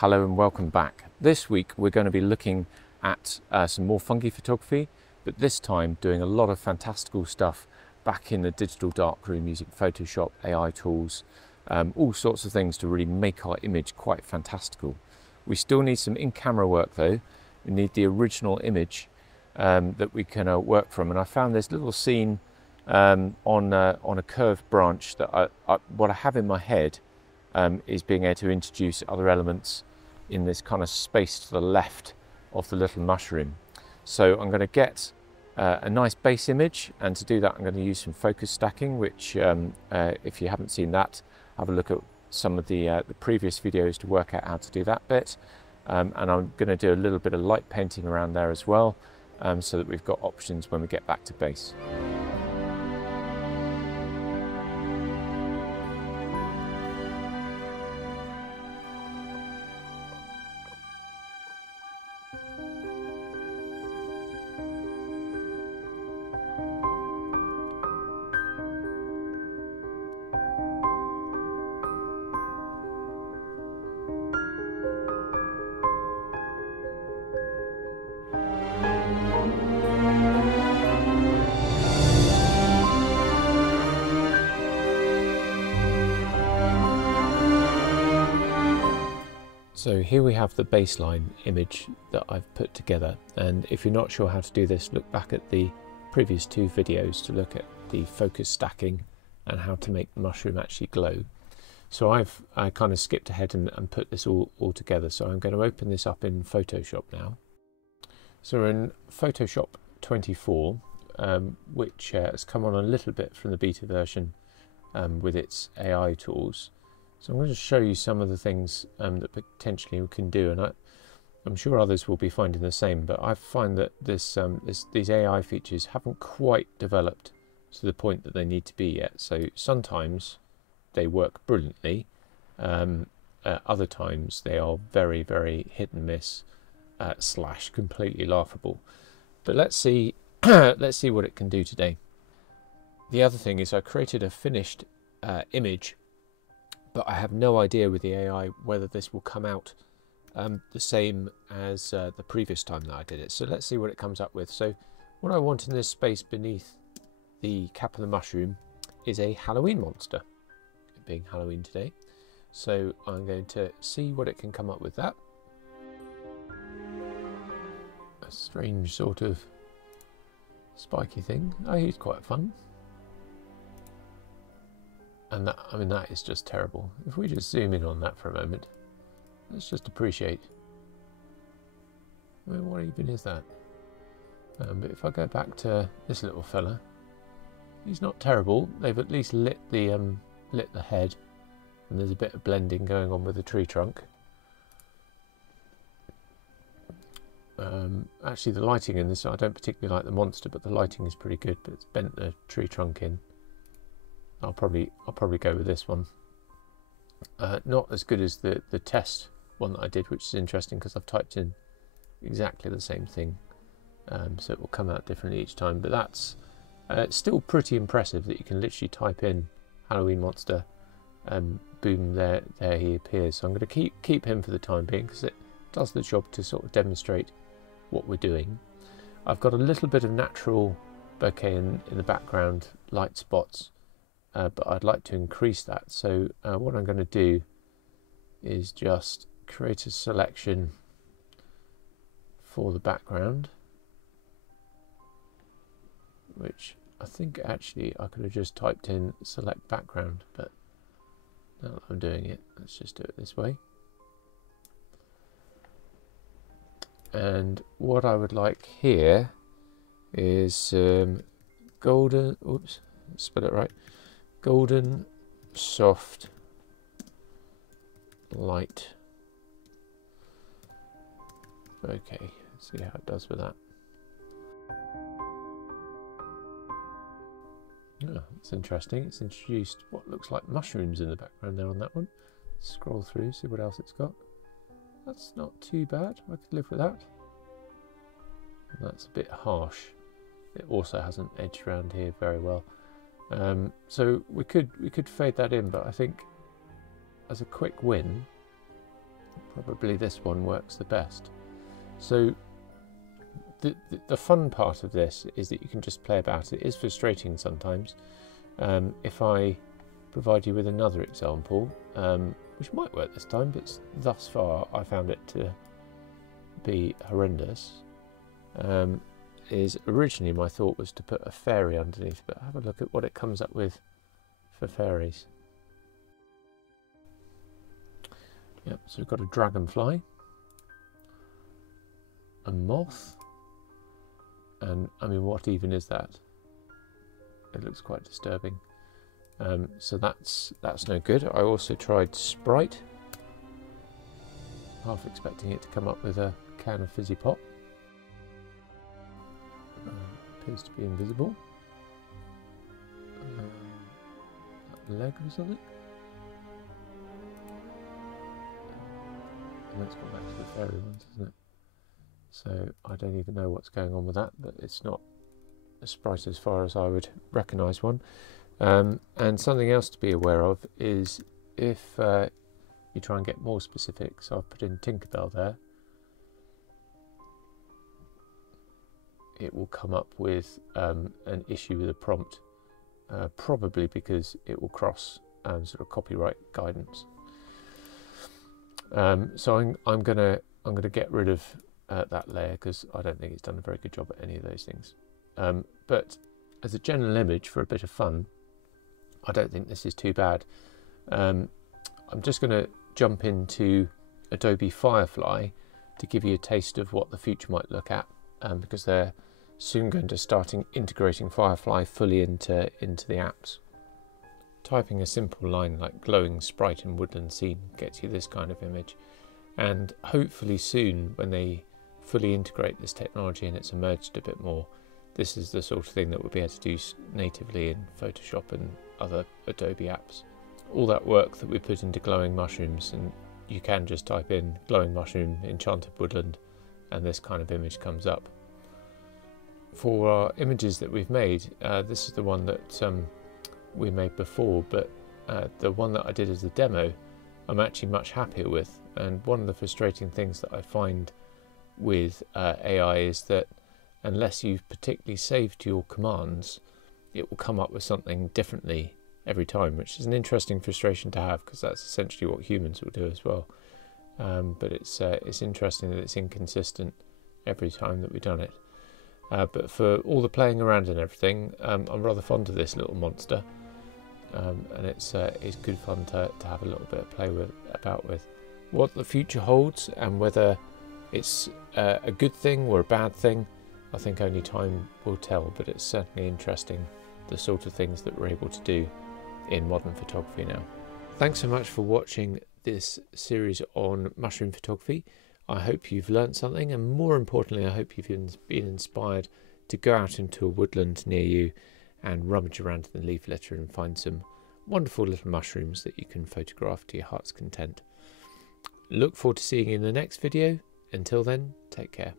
Hello and welcome back. This week we're going to be looking at some more fungi photography, but this time doing a lot of fantastical stuff back in the digital darkroom using Photoshop, AI tools, all sorts of things to really make our image quite fantastical. We still need some in-camera work though. We need the original image that we can work from, and I found this little scene on a curved branch that what I have in my head is being able to introduce other elements in this kind of space to the left of the little mushroom. So I'm going to get a nice base image, and to do that I'm going to use some focus stacking, which if you haven't seen that, have a look at some of the previous videos to work out how to do that bit. And I'm going to do a little bit of light painting around there as well, so that we've got options when we get back to base. So here we have the baseline image that I've put together, and if you're not sure how to do this, look back at the previous two videos to look at the focus stacking and how to make the mushroom actually glow. So I kind of skipped ahead and put this all together, so I'm going to open this up in Photoshop now. So in Photoshop 24, which has come on a little bit from the beta version with its AI tools. So I'm going to show you some of the things that potentially we can do, and I'm sure others will be finding the same, but I find that these AI features haven't quite developed to the point that they need to be yet. So sometimes they work brilliantly, other times they are very, very hit and miss / completely laughable. But let's see, let's see what it can do today. The other thing is I created a finished image, but I have no idea with the AI whether this will come out the same as the previous time that I did it. So let's see what it comes up with. So what I want in this space beneath the cap of the mushroom is a Halloween monster, it being Halloween today. So I'm going to see what it can come up with that. A strange sort of spiky thing. Oh, he's quite fun. And that, I mean, that is just terrible. If we just zoom in on that for a moment, let's just appreciate. I mean, what even is that? But if I go back to this little fella, he's not terrible. They've at least lit the head, and there's a bit of blending going on with the tree trunk. Actually, the lighting in this, I don't particularly like the monster, but the lighting is pretty good. But it's bent the tree trunk in. I'll probably go with this one. Not as good as the test one that I did, which is interesting because I've typed in exactly the same thing, so it will come out differently each time. But that's still pretty impressive that you can literally type in Halloween monster, and boom, there he appears. So I'm going to keep him for the time being because it does the job to sort of demonstrate what we're doing. I've got a little bit of natural bokeh in the background, light spots. But I'd like to increase that. So what I'm going to do is just create a selection for the background, which I think actually I could have just typed in select background, but now that I'm doing it, let's just do it this way. And what I would like here is golden, oops, spell it right. Golden, soft, light. Okay, see how it does with that. Oh, it's interesting. It's introduced what looks like mushrooms in the background there on that one. Scroll through, see what else it's got. That's not too bad. I could live with that. And that's a bit harsh. It also hasn't edged around here very well. So we could fade that in, but I think as a quick win, Probably this one works the best. So the fun part of this is that you can just play about it. It is frustrating sometimes. If I provide you with another example, which might work this time, but thus far I found it to be horrendous, is originally my thought was to put a fairy underneath, but have a look at what it comes up with for fairies. Yep, so we've got a dragonfly, a moth, and I mean, what even is that? It looks quite disturbing. So that's no good. I also tried Sprite, half expecting it to come up with a can of fizzy pop. Appears to be invisible. That leg was on it. And that's gone back to the fairy ones, isn't it? So I don't even know what's going on with that, but it's not a Sprite as far as I would recognise one. And something else to be aware of is if you try and get more specific, so I've put in Tinkerbell there, it will come up with an issue with a prompt, probably because it will cross sort of copyright guidance. So I'm gonna get rid of that layer because I don't think it's done a very good job at any of those things. But as a general image for a bit of fun, I don't think this is too bad. I'm just going to jump into Adobe Firefly to give you a taste of what the future might look at, because they're soon going to start integrating Firefly fully into the apps. Typing a simple line like glowing sprite in woodland scene gets you this kind of image, and hopefully soon, when they fully integrate this technology and it's emerged a bit more, this is the sort of thing that we'll be able to do natively in Photoshop and other Adobe apps. All that work that we put into glowing mushrooms, and you can just type in glowing mushroom enchanted woodland and this kind of image comes up. For our images that we've made, this is the one that we made before, but the one that I did as a demo I'm actually much happier with. And one of the frustrating things that I find with AI is that unless you've particularly saved your commands, it will come up with something differently every time, which is an interesting frustration to have because that's essentially what humans will do as well. But it's interesting that it's inconsistent every time that we've done it. But for all the playing around and everything, I'm rather fond of this little monster, and it's good fun to have a little bit of play about with. What the future holds and whether it's a good thing or a bad thing, I think only time will tell, but it's certainly interesting the sort of things that we're able to do in modern photography now. Thanks so much for watching this series on mushroom photography. I hope you've learned something, and more importantly, I hope you've been inspired to go out into a woodland near you and rummage around in the leaf litter and find some wonderful little mushrooms that you can photograph to your heart's content. Look forward to seeing you in the next video. Until then, take care.